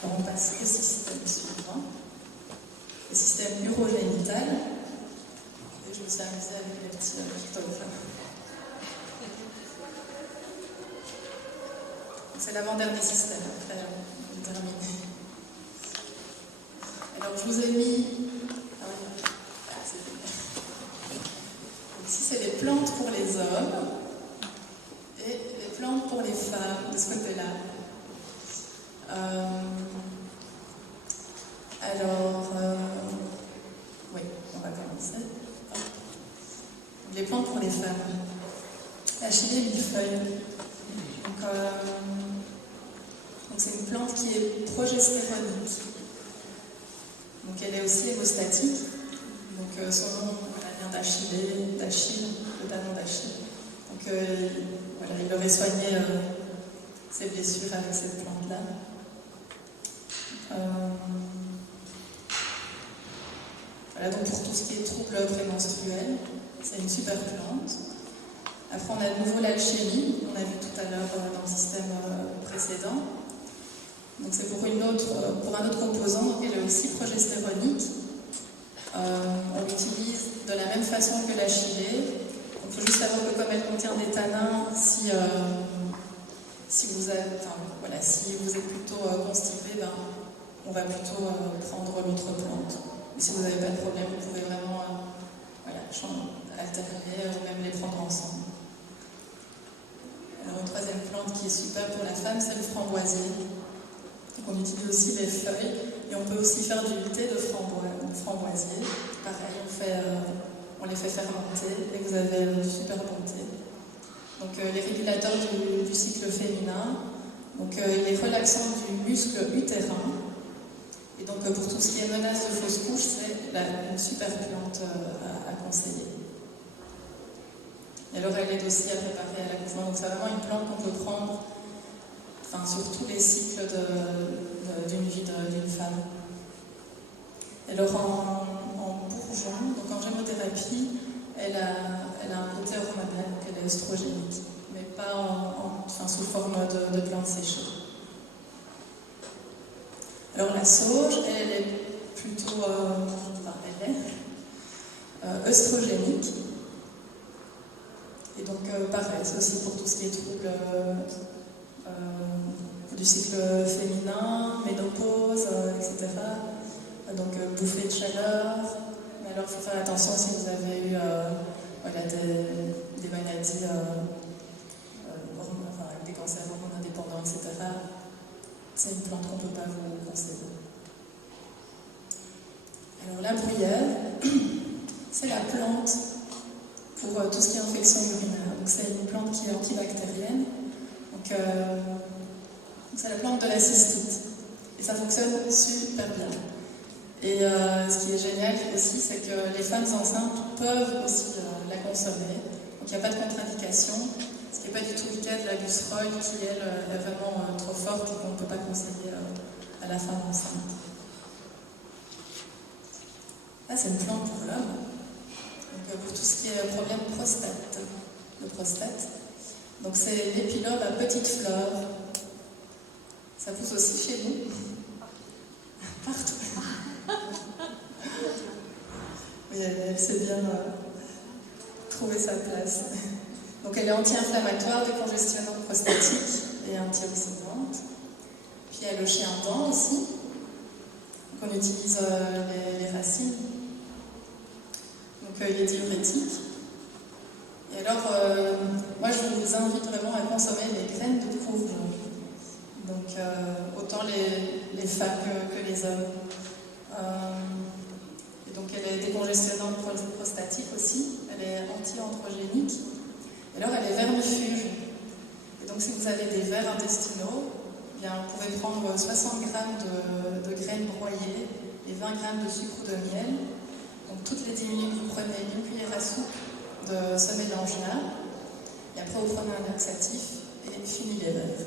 Alors on passe au système suivant, le système urogénital. Et je me suis amusée avec les petits pictogrammes. C'est l'avant-dernier système, après on termine. Alors je vous ai mis... Ici c'est les plantes pour les hommes et les plantes pour les femmes, de ce côté-là. Oui, on va commencer. Les plantes pour les femmes. Achillée millefeuille. Donc c'est une plante qui est progestéronique. Donc elle est aussi hémostatique. Donc son nom vient d'Achille, le talon d'Achille. Donc voilà, il aurait soigné ses blessures avec cette plante-là. Voilà, donc pour tout ce qui est troubles prémenstruels, c'est une super plante. Après, on a de nouveau l'alchimie, on a vu tout à l'heure dans le système précédent. Donc c'est pour un autre composant, donc elle est aussi progestéronique. On l'utilise de la même façon que l'achillée. Il faut juste savoir que comme elle contient des tanins, si vous êtes plutôt constipé, on va plutôt prendre l'autre plante. Mais si vous n'avez pas de problème, vous pouvez vraiment alterner ou même les prendre ensemble. Alors, une troisième plante qui est super pour la femme, c'est le framboisier. Donc, on utilise aussi les feuilles et on peut aussi faire du thé de framboisier. Pareil, on les fait fermenter et vous avez du super bon thé. Donc, les régulateurs du cycle féminin, donc les relaxants du muscle utérin. Et donc, pour tout ce qui est menace de fausse couche, c'est une super plante à conseiller. Et alors, elle aide aussi à préparer à l'accouchement. Donc, c'est vraiment une plante qu'on peut prendre sur tous les cycles d'une vie d'une femme. Et alors, en bourgeon, donc en gémothérapie, elle a un côté hormonal, donc elle est oestrogénique, mais pas sous forme de plantes séchées. Alors la sauge, elle est plutôt œstrogénique. Et donc pareil, c'est aussi pour tout ce qui est troubles du cycle féminin, ménopause, etc. Donc bouffée de chaleur. Mais alors il faut faire attention si vous avez eu des maladies, avec des cancers hormonodépendants, etc. C'est une plante qu'on ne peut pas vous conseiller. Alors la bruyère, c'est la plante pour tout ce qui est infection urinaire. Donc c'est une plante qui est antibactérienne. Donc c'est la plante de la cystite. Et ça fonctionne super bien. Et ce qui est génial aussi, c'est que les femmes enceintes peuvent aussi la consommer. Donc il n'y a pas de contre-indication. Ce qui n'est pas du tout le cas de la busserole qui, elle, est vraiment trop forte et qu'on ne peut pas conseiller à la femme enceinte. Là, c'est une plante pour l'homme. Donc, pour tout ce qui est problème de prostate. Donc, c'est l'épilobe à petites fleurs. Ça pousse aussi chez nous. Partout. Mais elle sait bien trouver sa place. Donc elle est anti-inflammatoire, décongestionnante prostatique et antioxydante. Puis il y a le chien-dent aussi. Donc on utilise les racines. Donc il est diurétique. Et alors, moi je vous invite vraiment à consommer les graines de courge. Donc autant les femmes que les hommes. Et donc elle est décongestionnante prostatique aussi. Elle est anti-androgénique. Et alors, elle est vermifuge. Et donc, si vous avez des vers intestinaux, eh bien, vous pouvez prendre 60 g de graines broyées et 20 g de sucre de miel. Donc, toutes les 10 minutes, vous prenez une cuillère à soupe de ce mélange-là. Et après, vous prenez un laxatif et fini les vers.